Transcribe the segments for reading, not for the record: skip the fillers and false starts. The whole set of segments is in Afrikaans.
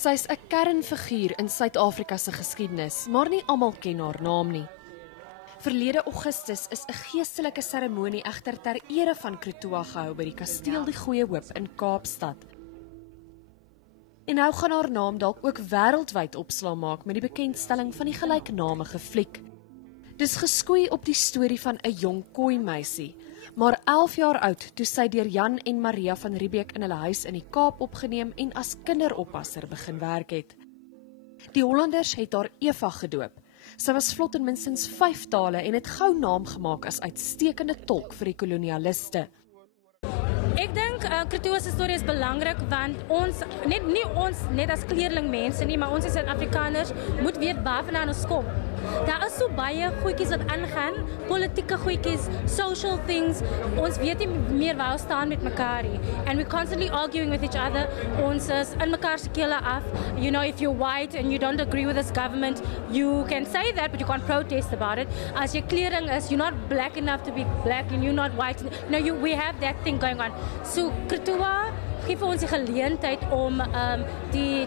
Sy is 'n kernfiguur in Suid-Afrika se geskiedenis, maar nie almal ken haar naam nie. Verlede Augustus is 'n geestelike seremonie egter ter ere van Krotoa gehou by die Kasteel die Goeie Hoop in Kaapstad. En nou gaan haar naam dalk ook wêreldwyd opslaa maak met die bekendstelling van die gelyknamige fliek. Dis geskoei op die storie van 'n jong kooimeisie, maar 11 jaar oud toe sy deur Jan en Maria van Riebeeck in hulle huis in die Kaap opgeneem en as kinderoppasser begin werk het. Die Hollanders het haar Eva gedoop. Sy was vlot in minstens 5 tale en het gou naam gemaak as uitstekende tolk vir die kolonialiste. Ek dink Krotoa se storie is belangrik want ons, nie ons net as kleerlingmense nie, maar ons as Suid-Afrikaners moet weet waarvandaan ons kom. Daar is so baie goedjies wat aangaan, politieke goedjies, social things. Ons weet nie meer waar ons staan met mekaar nie. And we're constantly arguing with each other. Ons is in mekaar se kele af. You know, if you're white and you don't agree with this government, you can say that, but you can't protest about it. As jy klering is, you're not black enough to be black and you're not white. No, we have that thing going on. So Krotoa gee vir ons die geleentheid om die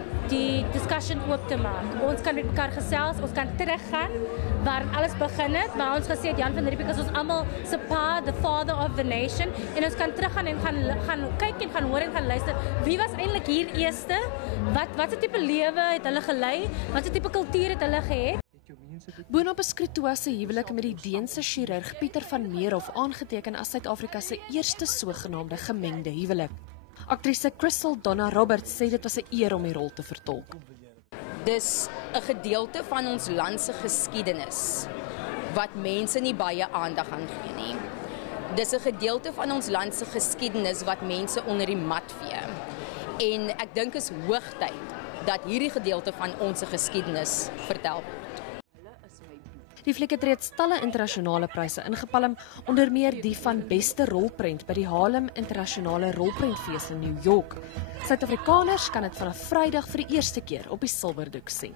discussion oop te maak. Ons kan met mekaar gesels, ons kan teruggaan waar alles begin het, waar ons gesê het Jan van Riebeeck is ons almal se pa, the father of the nation, en ons kan teruggaan en gaan kyk en gaan hoor en gaan luister. Wie was eintlik hier eerste? Wat se tipe lewe het hulle gelei? Wat se tipe kultuur het hulle gehad? Boonop is Krotoa se huwelik met die Deense chirurg Pieter van Meerhof aangeteken as Suid-Afrika se eerste sogenaamde gemengde huwelik. Aktrise Crystal Donna Roberts sê dit was 'n eer om die rol te vertolk. Dis 'n gedeelte van ons land se geskiedenis wat mense nie baie aandag aan gee nie. Dis 'n gedeelte van ons land se geskiedenis wat mense onder die mat vee. En ek dink is hoogtyd dat hierdie gedeelte van ons geskiedenis vertel word. Die fliek het reeds talle internasionale pryse ingepalm, onder meer die van beste rolprent by die Harlem Internasionale Rolprentfees in New York. Suid-Afrikaners kan dit vanaf Vrydag vir die eerste keer op die silwerdoek sien.